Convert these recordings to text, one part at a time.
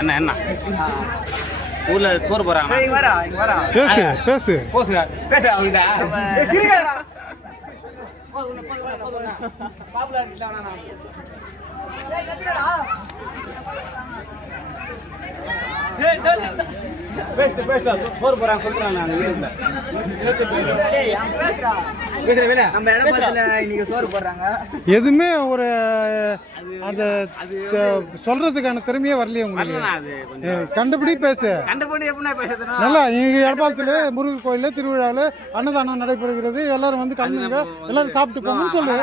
என்ன என்ன ஊர்ல சோறு போறாங்க. பேசு பேசு சோறு போறாங்க சொல்றேன் நான். நம்ம இடத்துல இன்னைக்கு சோறு போடுறாங்க. எதுவுமே ஒரு அந்த சொல்றதுக்கான திறமையே வரலையே உங்களுக்கு. கண்டுபிடி பேசு. நல்லா எங்க இடப்பாளத்துல முருகர் கோயில்ல திருவிழாவில் அன்னதானம் நடைபெறுகிறது. எல்லாரும் வந்து கலந்துங்க, எல்லாரும் சாப்பிட்டு போங்கன்னு சொல்லு.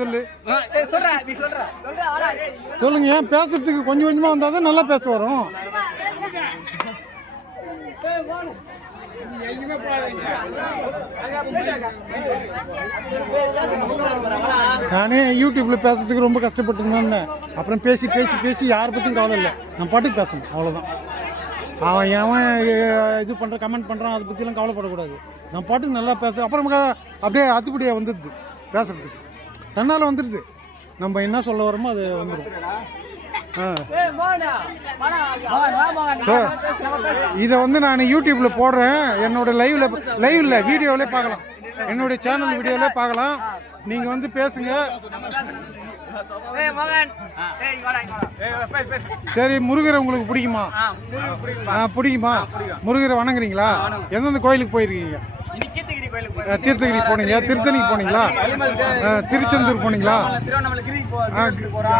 சொல்லு சொல்லுங்க. ஏன் பேசுறதுக்கு கொஞ்சம் கொஞ்சமா வந்தாதான் நல்லா பேச வரும். நானே யூடியூப்ல பேசுறதுக்கு ரொம்ப கஷ்டப்பட்டு இருந்தேன். அப்புறம் பேசி பேசி பேசி யாரை பற்றியும் கவலை இல்லை, நான் பாட்டுக்கு பேசணும், அவ்வளோதான். அவன் இது பண்ணுற கமெண்ட் பண்ணுறான், அதை பற்றிலாம் கவலைப்படக்கூடாது. நான் பாட்டுக்கு நல்லா பேச அப்புறம் அப்படியே அத்துப்படியாக வந்துடுது. பேசுறதுக்கு தன்னால் வந்துடுது. நம்ம என்ன சொல்ல வரோமோ அது வந்துடும். இதை வந்து நான் யூடியூப்ல போடுறேன். என்னோட லைவ்ல வீடியோவிலே பார்க்கலாம், என்னுடைய சேனல் வீடியோவிலே பார்க்கலாம். நீங்க வந்து பேசுங்க. சரி, முருகரை உங்களுக்கு பிடிக்குமா? பிடிக்குமா? முருகரை வணங்குறீங்களா? எந்தெந்த கோயிலுக்கு போயிருக்கீங்க? தீர்த்தகிரி போனீங்க, திருத்தணிக்கு போனீங்களா, திருச்செந்தூர் போனீங்களா?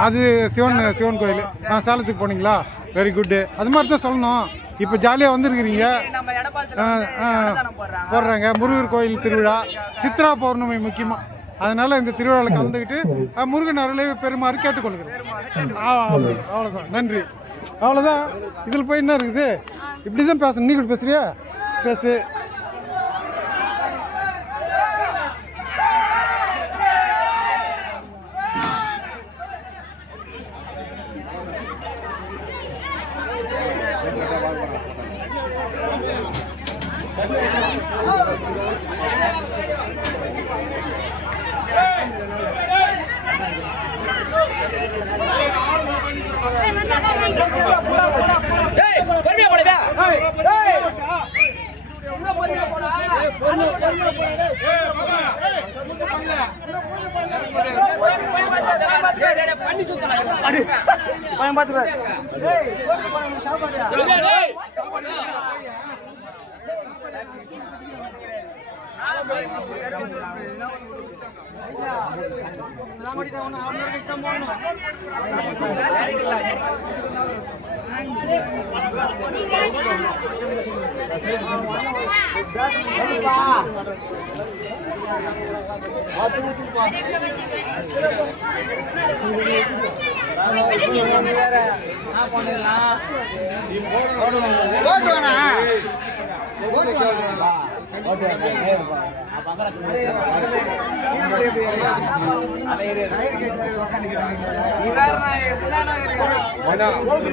அது சிவன் கோயில். சேலத்துக்கு போனீங்களா? Very good. அது மாதிரி தான் சொல்லணும். இப்போ ஜாலியாக வந்துருக்கிறீங்க. போடுறாங்க முருகர் கோயில் திருவிழா, சித்ரா பௌர்ணமி முக்கியமாக. அதனால இந்த திருவிழாவில் கலந்துக்கிட்டு முருகன் அருளை பெருமாறு கேட்டுக்கொள்கிறேன். அவ்வளோதான், நன்றி. அவ்வளோதான். இதில் போய் என்ன இருக்குது? இப்படி தான் பேசணும். நீ கூட பேசுறியா? பேசு.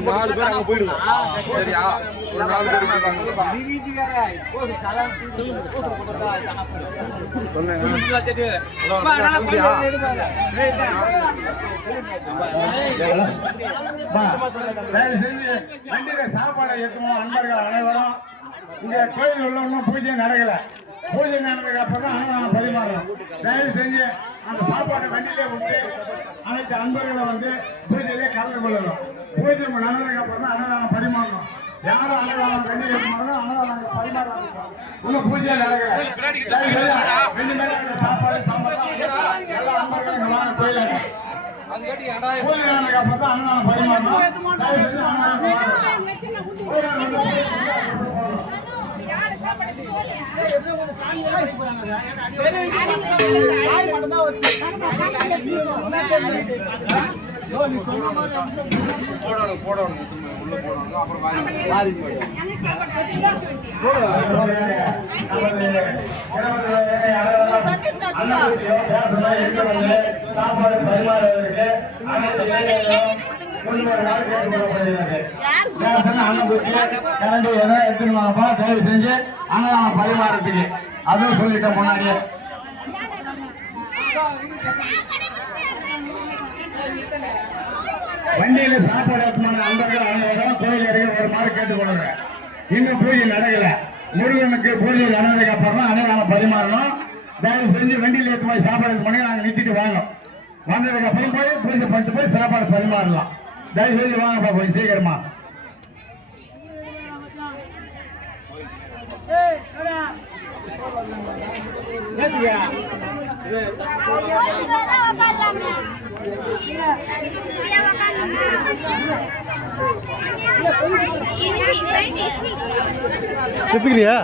நாலு பேர் அங்க போயிடுவோம். சரியா? ஒரு 4 பேர் சாப்பாடை ஏற்றுவோம். அன்பர்கள் அனைவரும் இங்க கோயில் உள்ள பூஜை நடக்கல. பூஜை நடந்ததுக்கு அப்புறம் தான் அன்னதானம் பரிமாறணும். தயவு செஞ்சு அந்த சாப்பாடு வண்டியிலே விட்டு அனைத்து அன்பர்களை வந்து பூஜையிலே கலந்து கொள்ளணும். பூஜை நடந்ததுக்கு அப்புறம் தான் அன்னதானம் பரிமாறணும். யாரும் அன்னதானம் வண்டி ஏற்றுமாறணும், அன்னதானம் பரிமாறணும். உள்ள பூஜை நடக்கல. ரெண்டு பேரும் சாப்பாடு சாப்பாடு எல்லா அன்பர்களும் கோயிலுக்கு பூஜை நடந்ததுக்கு அப்புறம் தான் அன்னதானம் பரிமாறணும். தயவு செஞ்சு போடணும் உள்ள போடணும் அப்புறம் சாப்பாடு பரிமாறுவதற்கு எடுத்துன்னு வாங்கப்பா. தயவு செஞ்சு அன்னதானம் பரிமாறத்துக்கு அதுவும் சொல்லிட்டேன் முன்னாடியே. வண்டியில சாப்பாடு ஏற்றமான அன்பர்கள் அனைவரும் கோயில் அருகே வருமாறு கேட்டுக்கொள்ளுங்க. இன்னும் பூஜை நடக்கல. முருகனுக்கு பூஜை நடந்ததுக்கு அப்புறம் தான் அன்னதானம் பரிமாறணும். தயவு செஞ்சு வண்டியில் ஏற்ற மாதிரி சாப்பாடு பண்ணி நாங்கள் நிறுத்திட்டு வாங்க. வந்ததுக்கு அப்புறம் போய் பூஜை பண்ணிட்டு போய் சாப்பாடு பரிமாறலாம். தயவு செஞ்சு வாங்கப்பா கொஞ்சம் சீக்கிரமா. எடுத்துக்கிறியா?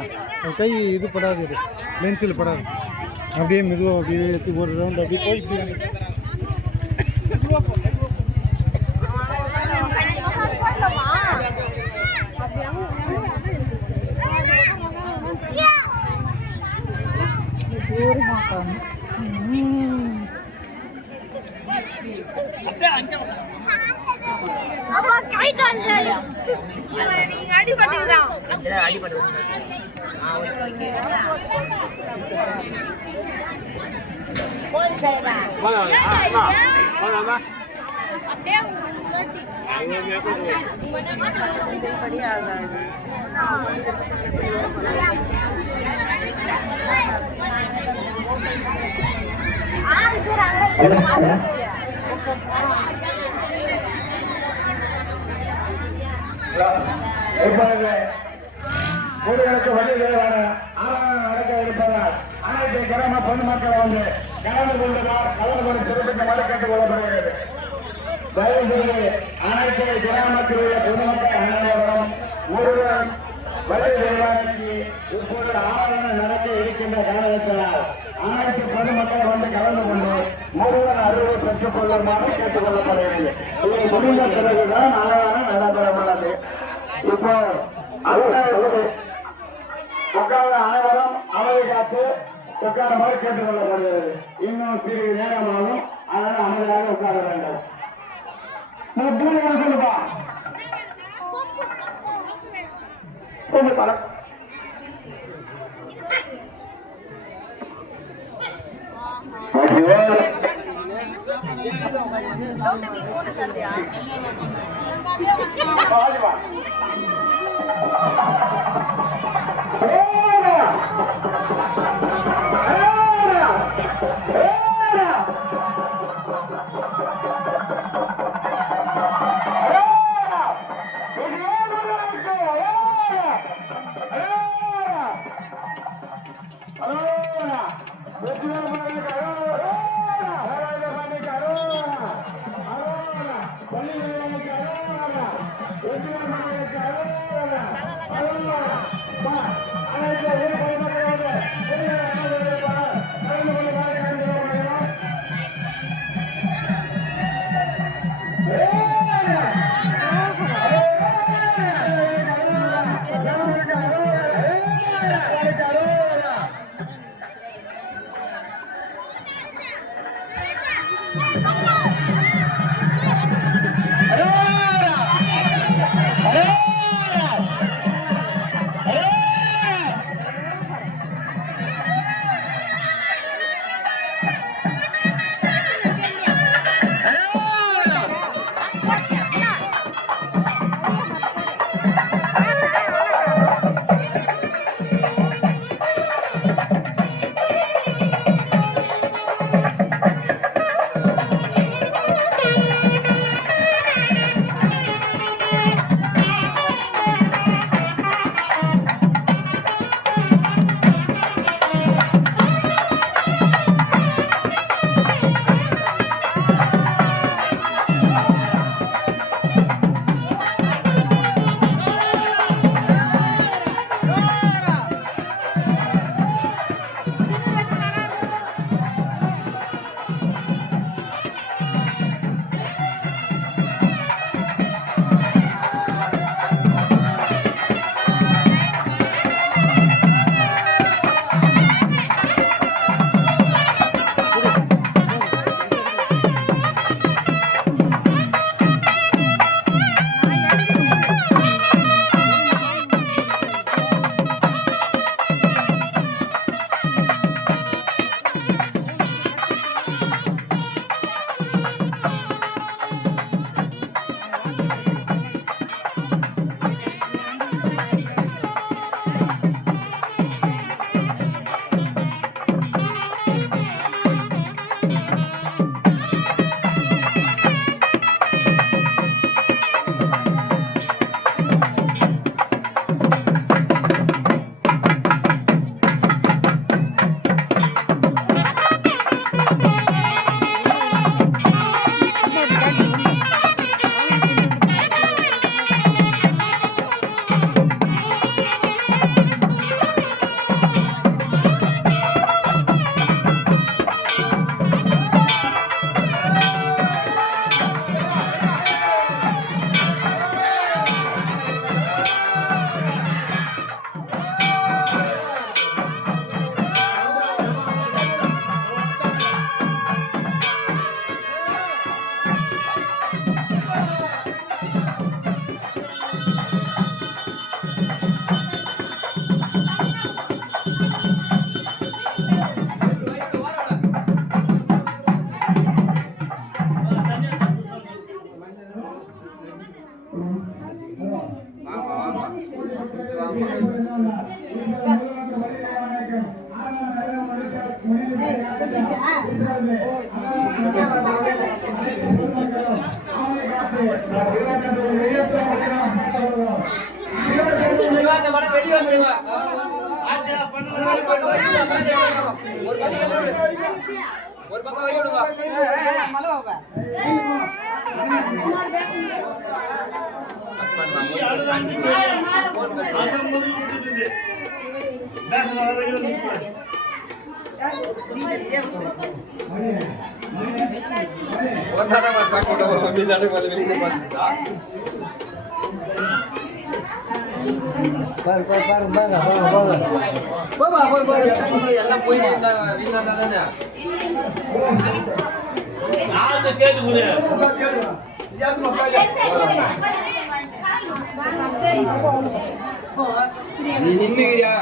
கை இது படாது, இது லென்ஸில் படாது. அப்படியே மெதுவாக அப்படியே எடுத்து ஒரு ரவுண்ட் அப்படியே போய் முருகனுக்கு வழி நடக்க இருப்பதால் அனைத்து கிராம பொதுமக்களை வந்து கலந்து கொண்டு சிறப்பிக்க மறு கேட்டுக் கொள்ளப்படுகிறது. தயவு செய்து அனைத்து கிராமத்தில் உள்ள பொதுமக்கள் அனைவரும் முருகன் வழி நிர்வாகிக்கு இப்பொழுது ஆவணம் நடக்க இருக்கின்ற காரணத்தினால் அனைத்து பொதுமக்களை வந்து கலந்து கொண்டு முருகன் அருளை பெற்றுக் கொள்ளுமாறு கேட்டுக் கொள்ளப்படுகிறது. இது முடிந்த பிறகுதான் ஆவணம் நடைபெற உள்ளது. இப்போ உட்கார்ந்த அனைவரும் அமைதி காத்து உட்காருமாறு கேட்டுக் கொள்ளப்படுகிறது. இன்னும் சிறிது நேரமாகும், அதனால் அமைதியாக உட்கார வேண்டும். சொல்லுப்பா வெளியே வந்துருங்க. ஒரு பக்கம் வெளியே விடுங்க. ஒரு நாடா சாப்பிட்டு வந்து நடுக்கு வந்து வெளியே பார்த்தா போமா போய் எல்லாம் போயிட்டு இருந்தாங்க. வீட்டுல இருந்தா தானே நீ நின்னுக்கிறியா?